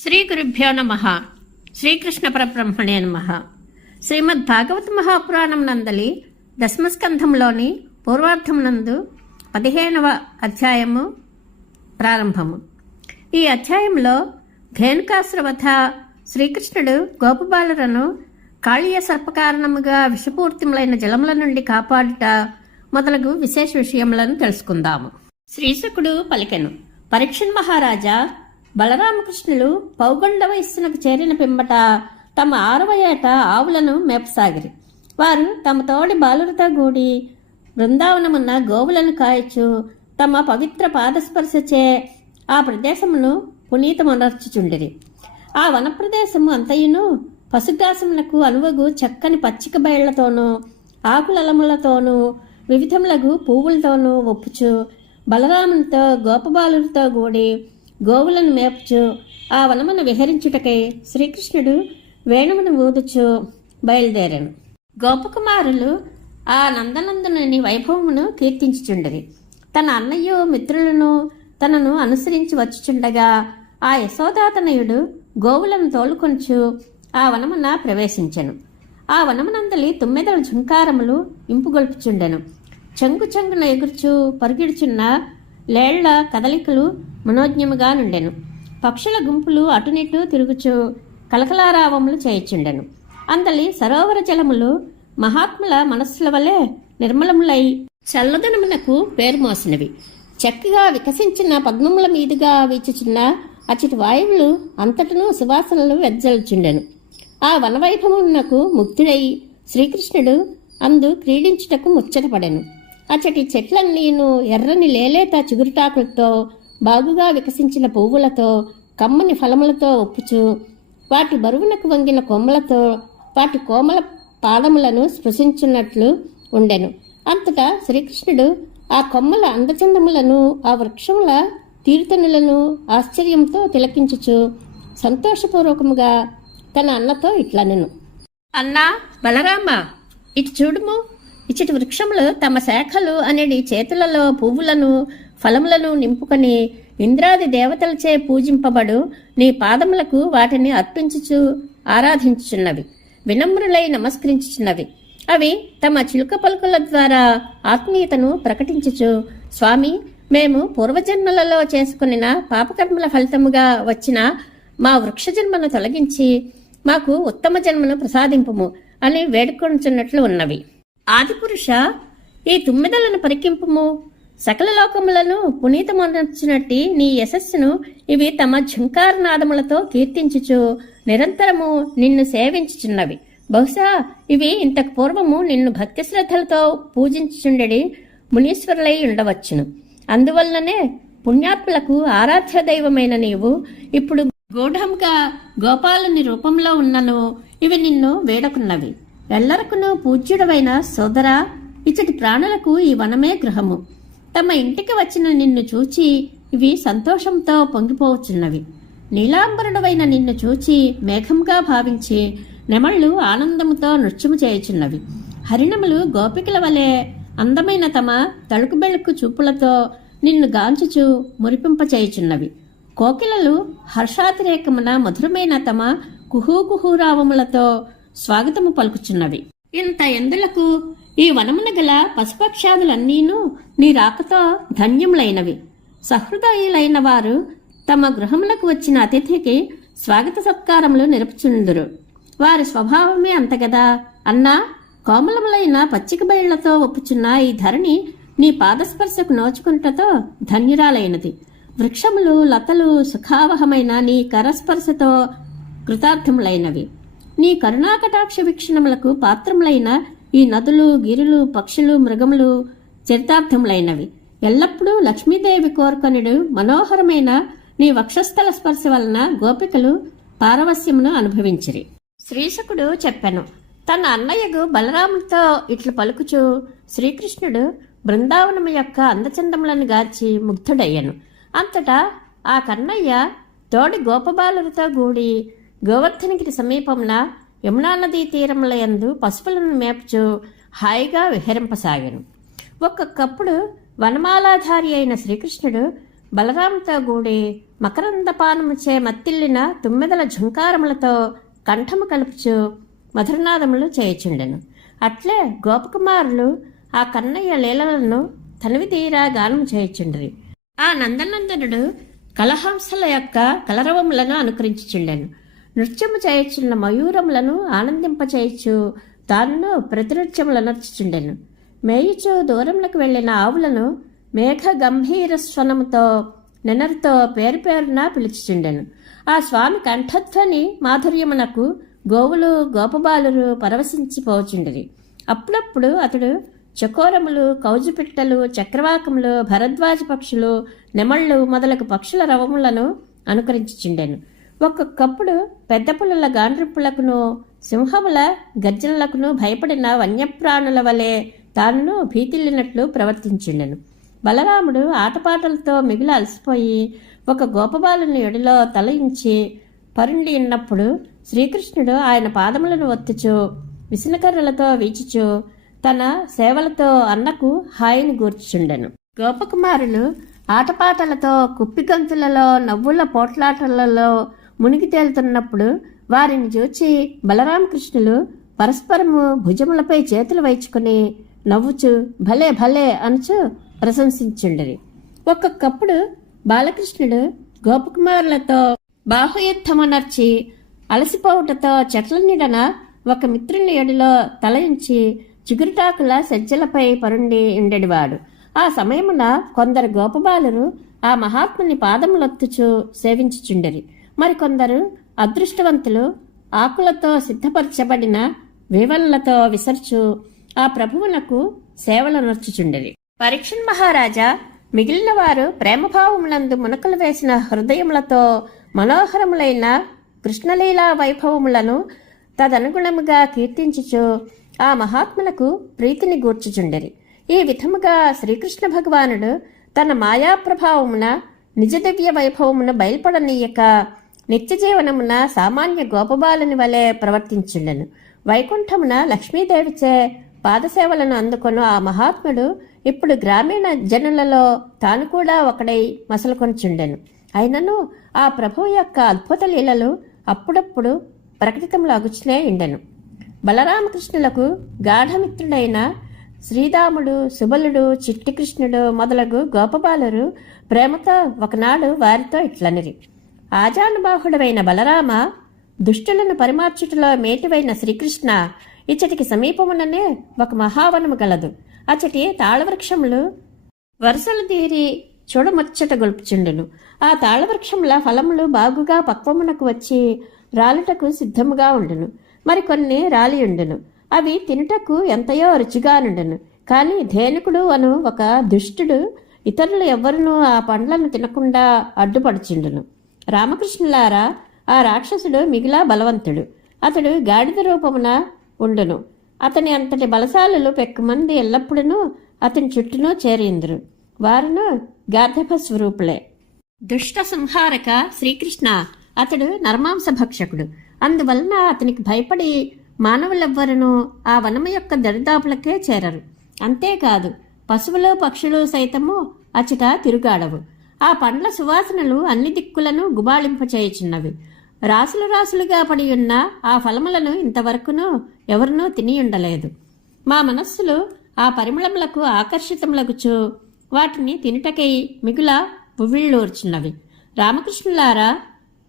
శ్రీ గురుభ్యో నమః. శ్రీకృష్ణ పరబ్రహ్మణే నమః. శ్రీమద్ భాగవత మహాపురాణం నందలి దశమస్కంధంలోని పూర్వార్థమునందు 15వ అధ్యాయము ప్రారంభము. ఈ అధ్యాయంలో ధేనుకాసురవధ, శ్రీకృష్ణుడు గోపబాలురను కాళీయ సర్పకారణముగా విషపూర్తిములైన జలముల నుండి కాపాడుట మొదలగు విశేష విషయములను తెలుసుకుందాము. శ్రీశకుడు పలికెను: పరీక్షణ్ మహారాజా, బలరామకృష్ణులు పౌగండ వయస్సునకు చేరిన పిమ్మట తమ 6వ ఏట ఆవులను మేపసాగిరి. వారు తమ తోడి బాలురతో కూడి బృందావనమున్న గోవులను కాయచు తమ పవిత్ర పాదస్పర్శచే ఆ ప్రదేశమును పునీతమునర్చుచుండిరి. ఆ వనప్రదేశము అంతయును పశుగ్రాసమునకు అనువగు చక్కని పచ్చిక బయళ్లతోనూ ఆకులలములతోనూ వివిధములగు పువ్వులతోనూ ఒప్పుచు బలరామునితో గోపబాలులతో కూడి గోవులను మేపుచు ఆ వనమును విహరించుటకై శ్రీకృష్ణుడు వేణువును ఊదుచు బయలుదేరాను. గోపకుమారులు ఆ నందనందనుని వైభవమును కీర్తించుచుండిరి. తన అన్నయ్య మిత్రులను తనను అనుసరించి వచ్చుచుండగా ఆ యశోదాతనయుడు గోవులను తోలుకొంచు ఆ వనమున ప్రవేశించెను. ఆ వనమునందలి తుమ్మెదల ఝుంకారములు ఇంపుగొల్పుచుండెను. చెంగు చెంగున ఎగుర్చు పరుగిడుచున్న లేళ్ల కదలికలు మనోజ్ఞముగా నుండెను. పక్షుల గుంపులు అటునిటు తిరుగుచు కలకలారావములు చేయుచుండెను. అందలి సరోవర జలములు మహాత్ముల మనస్సుల వలె నిర్మలములై చల్లదనమునకు పేరు మోసినవి. చక్కగా వికసించిన పద్మముల మీదుగా వీచుచున్న అచ్చటి వాయువులు అంతటను సువాసనలు వెదజల్చుండెను. ఆ వనవైభవమునకు ముక్తుడై శ్రీకృష్ణుడు అందు క్రీడించుటకు ముచ్చటపడెను. అచ్చటి చెట్లన్నీను ఎర్రని లేలేత చిగురుటాకులతో, బాగుగా వికసించిన పువ్వులతో, కమ్మని ఫలములతో ఒప్పుచు వాటి బరువునకు వంగిన కొమ్మలతో వాటి కోమల పాదములను స్పృశించున్నట్లు ఉండెను. అంతటా శ్రీకృష్ణుడు ఆ కొమ్మల అందచందములను, ఆ వృక్షముల తీర్థనులను ఆశ్చర్యంతో తిలకించుచు సంతోషపూర్వకముగా తన అన్నతో ఇట్లనెను: అన్నా బలరామ, ఇటు చూడుము. ఇచ్చటి వృక్షములు తమ శాఖలు అనేది చేతులలో పువ్వులను ఫలములను నింపుకొని ఇంద్రాది దేవతలచే పూజింపబడు నీ పాదములకు వాటిని అర్పించుచు ఆరాధించుచున్నవి, వినమ్రులై నమస్కరించుచున్నవి. అవి తమ చిలుక పలుకుల ద్వారా ఆత్మీయతను ప్రకటించుచు, స్వామి, మేము పూర్వజన్మలలో చేసుకున్న పాపకర్మల ఫలితముగా వచ్చిన మా వృక్షజన్మను తొలగించి మాకు ఉత్తమ జన్మను ప్రసాదింపుము అని వేడుకొనుచున్నట్లు ఉన్నవి. ఆదిపురుష, ఈ తుమ్మెదలను పరికింపుము. సకల లోకములను పునీతమొనర్చినట్టి నీ యశస్సును ఇవి తమ ఝుంకారనాదములతో కీర్తించుచు నిరంతరము నిన్ను సేవించుచున్నవి. బహుశా ఇవి ఇంతకు పూర్వము నిన్ను భక్తి శ్రద్ధలతో పూజించుచుండెడి మునీశ్వరులై ఉండవచ్చును. అందువల్లనే పుణ్యాత్ములకు ఆరాధ్య దైవమైన నీవు ఇప్పుడు గూఢంగా గోపాలుని రూపంలో ఉన్నను ఇవి నిన్ను వేడుకున్నవి. ఎల్లరకును పూజ్యుడవైన సోదరా, ఇచ్చటి ప్రాణులకు ఈ వనమే గృహము. తమ ఇంటికి వచ్చిన నిన్ను చూచి ఇవి సంతోషంతో పొంగిపోవచ్చున్నవి. నీలాంబరుడవైన నిన్ను చూచి మేఘంగా భావించి నెమళ్ళు ఆనందముతో నృత్యము చేయుచున్నవి. హరిణములు గోపికల వలె అందమైన తమ తళుకు బెళుకు చూపులతో నిన్ను గాంచుచు మురిపింపచేయుచున్నవి. కోకిలలు హర్షాతిరేకమున మధురమైన తమ కుహూకుహూరావములతో స్వాగతము పలుకుచున్నవి. ఇంత ఎందులకు ఈ వనమున గల పశుపక్షాదులన్నీను నీ రాకతో ధన్యములైనవి. సహృదయులైన వారు తమ గృహములకు వచ్చిన అతిథికి స్వాగత సత్కారములు నిలుపుచుందురు. వారి స్వభావమే అంతగదా. అన్నా, కోమలములైన పచ్చిక బయళ్లతో ఒప్పుచున్న ఈ ధరణి నీ పాదస్పర్శకు నోచుకుంటతో ధన్యురాలైనది. వృక్షములు లతలు సుఖావహమైన నీ కరస్పర్శతో కృతార్థములైనవి. నీ కరుణాకటాక్ష వీక్షణములకు పాత్రములైన ఈ నదులు, గిరులు, పక్షులు, మృగములు చరితార్థములైనవి. ఎల్లప్పుడూ లక్ష్మీదేవి కోరుకొనుడు మనోహరమైన నీ వక్షస్థల స్పర్శ వలన గోపికలు పారవస్యమును అనుభవించిరి. శ్రీశకుడు చెప్పెను: తన అన్నయ్యకు బలరామునితో ఇట్లు పలుకుచు శ్రీకృష్ణుడు బృందావనము యొక్క అందచందములను గార్చి ముగ్ధుడయ్యను. అంతటా ఆ కన్నయ్య తోడి గోపబాలులతో కూడి గోవర్ధనగిరి సమీపమున యమునా నదీ తీరముల యందు పశువులను మేపుచు హాయిగా విహరింపసాగాను. ఒక్కొక్కప్పుడు వనమాలాధారి అయిన శ్రీకృష్ణుడు బలరాముతో కూడి మకరందపానముచే మత్తిల్లిన తుమ్మెదల ఝుంకారములతో కంఠము కలుపుచు మధురనాదములు చేయుచుండెను. అట్లే గోపకుమారులు ఆ కన్నయ్య లీలలను తనివి తీరా గానం చేయుచుండ్రి. ఆ నందనందనుడు కలహంసల యొక్క కలరవములను అనుకరించుచుండెను. నృత్యము చేయుచున్న మయూరములను ఆనందింపచేయచ్చు తాను ప్రతినృత్యములనర్చుచుండెను. మేయుచు దూరములకు వెళ్లిన ఆవులను మేఘ గంభీర స్వనముతో నెనరుతో పేరు పేరున పిలుచుచుండెను. ఆ స్వామి కంఠధ్వని మాధుర్యమునకు గోవులు గోపబాలురు పరవశించిపోచుండిరి. అప్పుడప్పుడు అతడు చకోరములు, కౌజుపిట్టలు, చక్రవాకములు, భరద్వాజ పక్షులు, నెమళ్ళు మొదలగు పక్షుల రవములను అనుకరించుచుండెను. ఒక్కొక్కప్పుడు పెద్ద పులుల గాండ్రిప్పులకును సింహముల గర్జనలకును భయపడిన వన్యప్రాణుల వలె తాను భీతిల్లినట్లు ప్రవర్తించుండెను. బలరాముడు ఆటపాటలతో మిగిలి అలసిపోయి ఒక గోపబాలుని ఎడిలో తలయించి పరుండి ఉన్నప్పుడు శ్రీకృష్ణుడు ఆయన పాదములను ఒత్తుచు విసనకర్రలతో వీచుచు తన సేవలతో అన్నకు హాయిని గూర్చుండెను. గోపకుమారులు ఆటపాటలతో కుప్పిగంతులలో నవ్వుల పోట్లాటలలో మునిగి తేలుతున్నప్పుడు వారిని చూచి బలరామకృష్ణులు పరస్పరము భుజములపై చేతులు వైచుకుని నవ్వుచు భలే భలే అనుచు ప్రశంసించుండిరి. ఒక్కొక్కప్పుడు బాలకృష్ణుడు గోపకుమారులతో బాహుయుద్ధమనర్చి అలసిపోవుటతో చెట్ల నీడన ఒక మిత్రుని ఎడిలో తలయించి చిగురుటాకుల సజ్జలపై పరుండి ఉండేవాడు. ఆ సమయమున కొందరు గోపబాలురు ఆ మహాత్ముని పాదములొత్తుచు సేవించుచుండిరి. మరికొందరు అదృష్టవంతులు ఆకులతో సిద్ధపరచబడిన వేవళ్లతో విసర్చు ఆ ప్రభువునకు సేవలు నర్చుచుండిరి. పరీక్షణ్ మహారాజా మిగిలిన వారు ప్రేమభావములందు మునకలు వేసిన హృదయములతో మనోహరములైన కృష్ణలీలా వైభవములను తదనుగుణముగా కీర్తించుచు ఆ మహాత్ములకు ప్రీతిని గూర్చుచుండిరి. ఈ విధముగా శ్రీకృష్ణ భగవానుడు తన మాయాప్రభావమున నిజ దివ్య వైభవమున బయల్పడనీయక నిత్యజీవనమున సామాన్య గోపబాలుని వలె ప్రవర్తించుండెను. వైకుంఠమున లక్ష్మీదేవిచే పాదసేవలను అందుకొను ఆ మహాత్ముడు ఇప్పుడు గ్రామీణ జనులలో తాను కూడా ఒకడై మసలుకొనుచుండెను. అయినను ఆ ప్రభువు యొక్క అద్భుత లీలలు అప్పుడప్పుడు ప్రకటితములగుచునే ఉండెను. బలరామకృష్ణులకు గాఢమిత్రుడైన శ్రీరాముడు, సుబలుడు, చిట్టికృష్ణుడు మొదలగు గోపబాలురు ప్రేమతో ఒకనాడు వారితో ఇట్లనిరి. ఆజానుబాహుడవైన బలరామ, దుష్టులను పరిమార్చుటలో మేటివైన శ్రీకృష్ణ, ఇచ్చటికి సమీపముననే ఒక మహావనము గలదు. అచ్చటి తాళవృక్షములు వరుసలు తీరి చూడముచ్చట గొల్పుచుండును. ఆ తాళవృక్షముల ఫలములు బాగుగా పక్వమునకు వచ్చి రాలుటకు సిద్ధముగా ఉండును. మరికొన్ని రాలియుండును. అవి తినుటకు ఎంతయో రుచిగానుండును. కాని ధేనుకుడు అను ఒక దుష్టుడు ఇతరులు ఎవ్వరునూ ఆ పండ్లను తినకుండా అడ్డుపడుచుండును. రామకృష్ణులారా, ఆ రాక్షసుడు మిగిలా బలవంతుడు. అతడు గాడిద రూపమున ఉండును. అతని అంతటి బలశాలులు పెక్కుమంది ఎల్లప్పుడూ అతని చుట్టూనూ చేరిందురు. వారును గార్ధప స్వరూపులే. దుష్ట సంహారక శ్రీకృష్ణ, అతడు నరమాంస భక్షకుడు. అందువలన అతనికి భయపడి మానవులెవ్వరూ ఆ వనము యొక్క దరిదాపులకే చేరరు. అంతేకాదు, పశువులు పక్షులు సైతము అచట తిరుగాడవు. ఆ పండ్ల సువాసనలు అన్ని దిక్కులను గుబాళింపచేయుచున్నవి. రాసులు రాసులుగా పడి ఉన్న ఆ ఫలములను ఇంతవరకును ఎవరినూ తినియుండలేదు. మా మనస్సులు ఆ పరిమళములకు ఆకర్షితములగుచు వాటిని తినుటకై మిగుల ఉవ్విళ్ళూర్చున్నవి. రామకృష్ణులారా,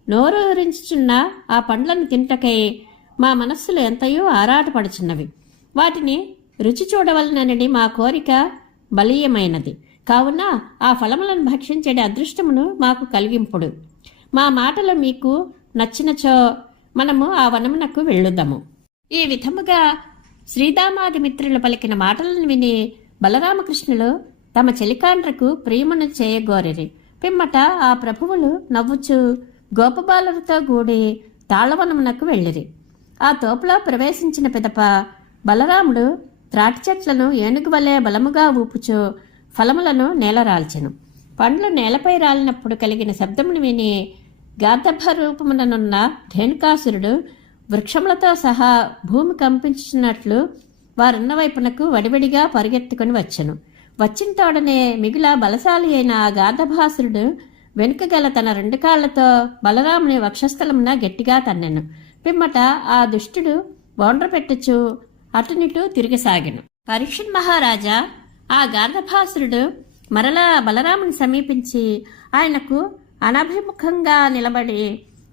నోరూరించుచున్న ఆ పండ్లను తినుటకై మా మనస్సులు ఎంతయో ఆరాటపడుచున్నవి. వాటిని రుచి చూడవలనని మా కోరిక బలీయమైనది. కావున ఆ ఫలములను భక్షించే అదృష్టమును మాకు కలిగింపుడు. మా మాటలు మీకు నచ్చినచో మనము ఆ వనమునకు వెళ్ళుదాము. ఈ విధముగా శ్రీదామాది మిత్రులు పలికిన మాటలను విని బలరామకృష్ణులు తమ చెలికాండ్రకు ప్రియమును చేయగోరిరి. పిమ్మట ఆ ప్రభువులు నవ్వుచు గోపబాలులతో కూడి తాళవనమునకు వెళ్ళిరి. ఆ తోపులో ప్రవేశించిన పిదప బలరాముడు త్రాటి చెట్లను ఏనుగు వలె బలముగా ఊపుచు ఫలములను నేలరాల్చెను. పండ్లు నేలపై రాలినప్పుడు కలిగిన శబ్దమును విని గార్ధర్భ రూపముననున్న ధేనుకాసురుడు వృక్షములతో సహా భూమి కంపించున్నట్లు వారున్న వైపునకు వడివడిగా పరిగెత్తుకుని వచ్చెను. వచ్చిన తోడనే మిగిల బలశాలి అయిన ఆ గార్ధభాసురుడు వెనుక గల తన 2 కాళ్లతో బలరాముని వక్షస్థలమున గట్టిగా తన్నెను. పిమ్మట ఆ దుష్టుడు బౌండ్ర పెట్టుచు అటునిటు తిరిగిసాగెను. పరీక్షిత్ మహారాజా ఆ గార్ధభాసురుడు మరలా బలరాముని సమీపించి ఆయనకు అనభిముఖంగా నిలబడి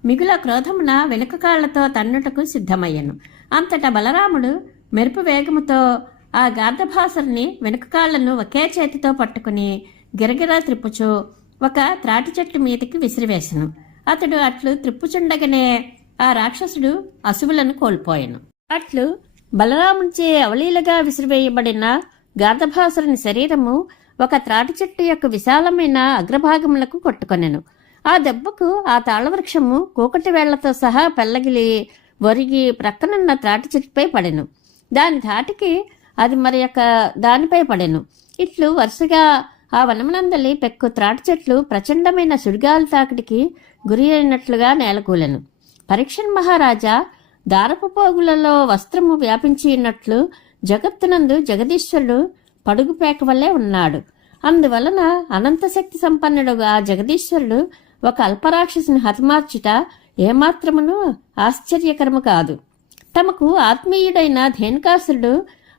మిగుల క్రోధమున వెనుక కాళ్లతో తన్నుటకు సిద్ధమయ్యను. అంతటా బలరాముడు మెరుపు వేగముతో ఆ గార్ధభాసురుని వెనుక కాళ్లను ఒకే చేతితో పట్టుకుని గిరగిరా త్రిప్పుచు ఒక త్రాటి చెట్టు మీదకి విసిరివేసెను. అతడు అట్లు త్రిప్పుచుండగానే ఆ రాక్షసుడు అసువులను కోల్పోయెను. అట్లు బలరామునిచే అవలీలగా విసిరివేయబడిన గార్ధభాసురుని శరీరము ఒక త్రాటి చెట్టు యొక్క విశాలమైన అగ్రభాగములకు కొట్టుకొనెను. ఆ దెబ్బకు ఆ తాళవృక్షము కూకటి వేళ్లతో సహా పెళ్లగిలి ఒరిగి ప్రక్కనున్న త్రాటి చెట్టుపై పడెను. దాని ధాటికి అది మరి యొక్క దానిపై పడెను. ఇట్లు వరుసగా ఆ వనమునందలి పెక్కు త్రాటి చెట్లు ప్రచండమైన సుడిగాలి తాకిడికి గురి అయినట్లుగా నేలకూలెను. పరీక్షిత్ మహారాజా దారపు పోగులలో వస్త్రము వ్యాపించి ఉన్నట్లు జగత్తునందు జగదీశ్వరుడు పడుగుపేక వల్లే ఉన్నాడు. అందువలన అనంతశక్తి సంపన్నుడుగా జగదీశ్వరుడు ఒక అల్పరాక్షసుని హతమార్చుట ఏమాత్రమును ఆశ్చర్యకరము కాదు. తమకు ఆత్మీయుడైన ధేనుకాసురుడు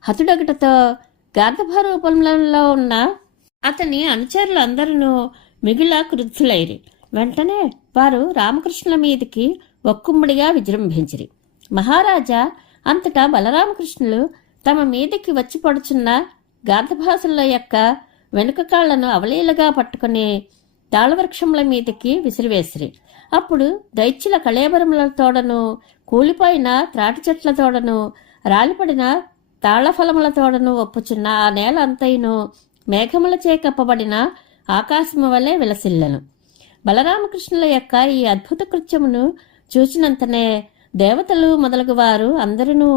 హతుడొకటితో గార్ధభరూపంలో ఉన్న అతని అనుచరులు అందరూ మిగిల క్రుద్ధులైరి. వెంటనే వారు రామకృష్ణుల మీదికి ఒక్కుమ్మడిగా విజృంభించిరి. మహారాజా అంతటా బలరామకృష్ణులు తమ మీదికి వచ్చి పడుచున్న గార్ధభాసుల యొక్క వెనుక కాళ్లను అవలీలగా పట్టుకుని తాళవృక్షముల మీదకి విసిరివేసిరి. అప్పుడు దైత్యుల కళేబరములతోడను కూలిపోయిన త్రాటి చెట్లతోడను రాలిపడిన తాళఫలములతోడను ఒప్పుచున్న ఆ నేల అంతయును మేఘములచే కప్పబడిన ఆకాశము వలె విలసిల్లెను. బలరామకృష్ణుల యొక్క ఈ అద్భుత కృత్యమును చూచినంతనే దేవతలు మొదలగు వారు అందరూ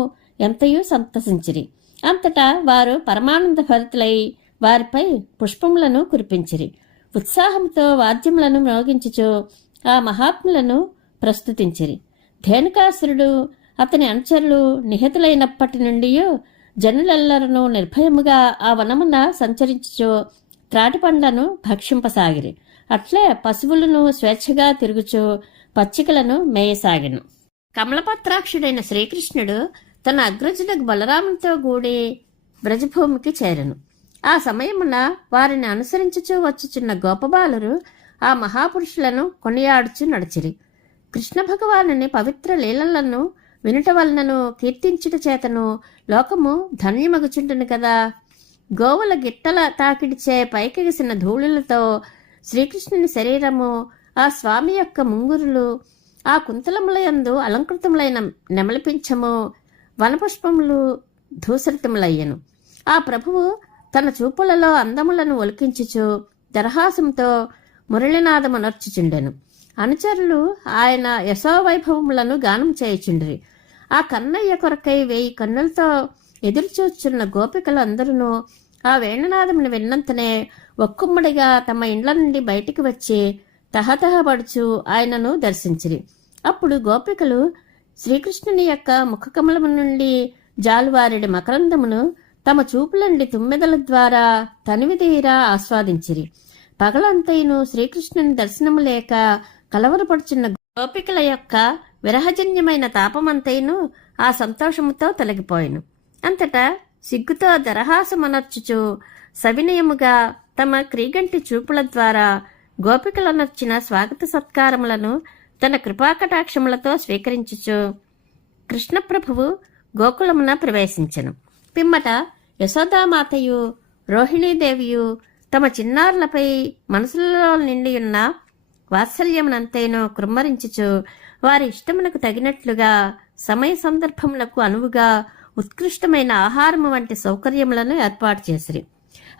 ఎంతయూ సంతసించిరి. అంతటా వారు పరమానంద భరితులై వారిపై పుష్పములను కురిపించిరి. ఉత్సాహంతో వాద్యములను మ్రోగించుచు ఆ మహాత్ములను ప్రస్తుతించిరి. ధేనుకాసురుడు అతని అనుచరులు నిహతులైనప్పటి నుండి జనులెల్లరూ నిర్భయముగా ఆ వనమున సంచరించుచు త్రాటి పండ్లను భక్షింపసాగిరి. అట్లే పశువులను స్వేచ్ఛగా తిరుగుచు పచ్చికలను మేయసాగెను. కమలపత్రాక్షుడైన శ్రీకృష్ణుడు తన అగ్రజులకు బలరామునితో కూడి బ్రజభూమికి చేరెను. ఆ సమయమున వారిని అనుసరించుచూ వచ్చుచున్న గోపబాలురు ఆ మహాపురుషులను కొనియాడుచు నడిచిరి. కృష్ణ భగవానుని పవిత్ర లీలలను వినుట వలనను కీర్తించుట చేతను లోకము ధన్యమగుచుంటును కదా. గోవుల గిట్టల తాకిడిచే పైకెగిసిన ధూళులతో శ్రీకృష్ణుని శరీరము, ఆ స్వామి యొక్క ముంగురులు, ఆ కుంతలములయందు అలంకృతములైన నెమలిపించము, వనపుష్పములు ధూసరితములయ్యను. ఆ ప్రభువు తన చూపులలో అందములను ఒలికించుచు దరహాసంతో మురళినాదమునర్చుచుండెను. అనుచరులు ఆయన యశోవైభవములను గానం చేయుచుండిరి. ఆ కన్నయ్య కొరకై 1000 కన్నులతో ఎదురుచూచున్న గోపికలు అందరూ ఆ వేణునాదమును విన్నంతనే ఒక్కుమ్మడిగా తమ ఇండ్ల నుండి బయటికి వచ్చి తహతహపడుచు ఆయనను దర్శించిరి. అప్పుడు గోపికలు శ్రీకృష్ణుని యొక్క ముఖకమలము నుండి జాలువారెడి మకరందమును తమ చూపులండి తుమ్మెదల ద్వారా తనివితీరా ఆస్వాదించిరి. పగలంతయును శ్రీకృష్ణుని దర్శనము లేక కలవరపడుచున్న గోపికల యొక్క విరహజన్యమైన తాపమంతయును ఆ సంతోషముతో తొలగిపోయెను. అంతటా సిగ్గుతో దరహాసమనర్చుచు సవినయముగా తమ క్రీగంటి చూపుల ద్వారా గోపికలనర్చిన స్వాగత సత్కారములను తన కృపాకటాక్షములతో స్వీకరించుచు కృష్ణప్రభువు గోకులమున ప్రవేశించెను. పిమ్మట యశోదామాతయు రోహిణీదేవియు తమ చిన్నారులపై మనసులలో నిండియున్న వాత్సల్యమునంతేనో కృమ్మరించుచు వారి ఇష్టమునకు తగినట్లుగా సమయ సందర్భములకు అనువుగా ఉత్కృష్టమైన ఆహారము వంటి సౌకర్యములను ఏర్పాటు చేసిరి.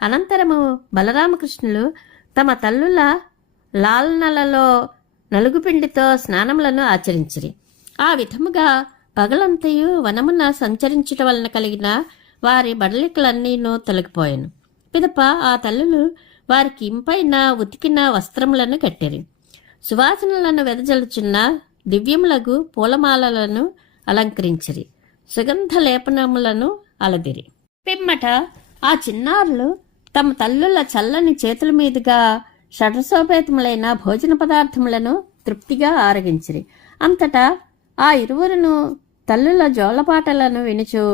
అనంతరము బలరామకృష్ణులు తమ తల్లుల లాలనలలో నలుగుపిండితో స్నానములను ఆచరించిరి. ఆ విధముగా పగలంతయు వనమున సంచరించుట వలన కలిగిన వారి బడలికలన్నీనూ తొలగిపోయాను. పిదప ఆ తల్లులు వారికి ఇంపైన ఉతికిన వస్త్రములను కట్టిరి. సువాసనలను వెదజల్లుచున్న దివ్యములగు పూలమాలలను అలంకరించిరి. సుగంధ లేపనములను అలదిరి. పిమ్మట ఆ చిన్నారులు తమ తల్లుల చల్లని చేతుల మీదుగా షడ్రసోపేతములైన భోజన పదార్థములను తృప్తిగా ఆరగించిరి. అంతటా ఆ ఇరువురును తల్లుల జోలపాటలను వినుచు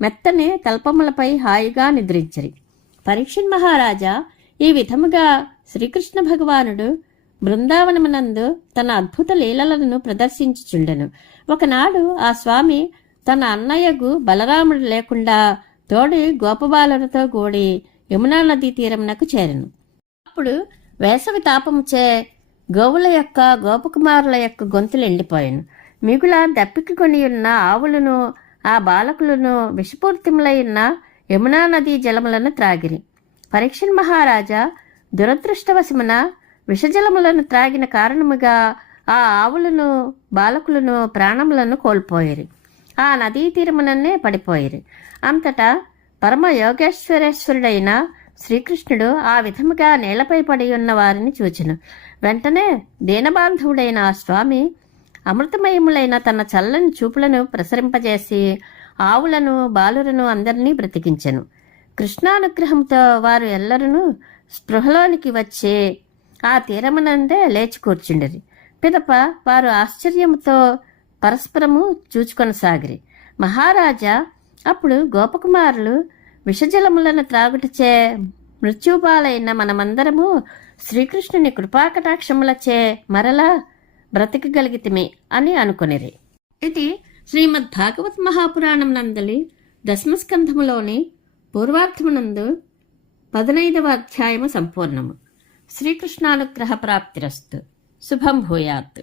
మెత్తని తల్పములపై హాయిగా నిద్రించిరి. పరీక్షిత్ మహారాజా ఈ విధముగా శ్రీకృష్ణ భగవానుడు బృందావనమునందు తన అద్భుత లీలలను ప్రదర్శించుచుండెను. ఒకనాడు ఆ స్వామి తన అన్నయ్యకు బలరాముడు లేకుండా తోడి గోపబాలులతో కూడి యమునా నదీ తీరమునకు చేరెను. అప్పుడు వేసవి తాపముచే గోవుల యొక్క గోపకుమారుల యొక్క గొంతులు ఎండిపోయాను. మిగుల దప్పికి కొని ఉన్న ఆవులను ఆ బాలకులను విషపూరితములై ఉన్న యమునా నదీ జలములను త్రాగిరి. పరీక్షిత్ మహారాజా దురదృష్టవశమున విషజలములను త్రాగిన కారణముగా ఆ ఆవులను బాలకులను ప్రాణములను కోల్పోయిరి. ఆ నదీ తీరముననే పడిపోయిరి. అంతటా పరమ యోగేశ్వరేశ్వరుడైన శ్రీకృష్ణుడు ఆ విధముగా నేలపై పడి ఉన్న వారిని చూచెను. వెంటనే దీనబాంధవుడైన ఆ స్వామి అమృతమయములైన తన చల్లని చూపులను ప్రసరింపజేసి ఆవులను బాలులను అందరినీ బ్రతికించెను. కృష్ణానుగ్రహంతో వారు ఎల్లరూ స్పృహలోనికి వచ్చి ఆ తీరమునందే లేచి కూర్చుండిరి. పిదప వారు ఆశ్చర్యముతో పరస్పరము చూచుకొనసాగిరి. మహారాజా అప్పుడు గోపకుమారులు విషజలములను త్రాగుటచే మృత్యుపాలైన మనమందరము శ్రీకృష్ణుని కృపాకటాక్షములచే మరలా బ్రతికగలిగితిమి అని అనుకొనిరి. ఇది శ్రీమద్ భాగవత్ మహాపురాణం నందలి దశమస్కంధములోని పూర్వార్థమునందు 15వ అధ్యాయము సంపూర్ణము. శ్రీకృష్ణానుగ్రహ ప్రాప్తిరస్తు. శుభం భూయాత్.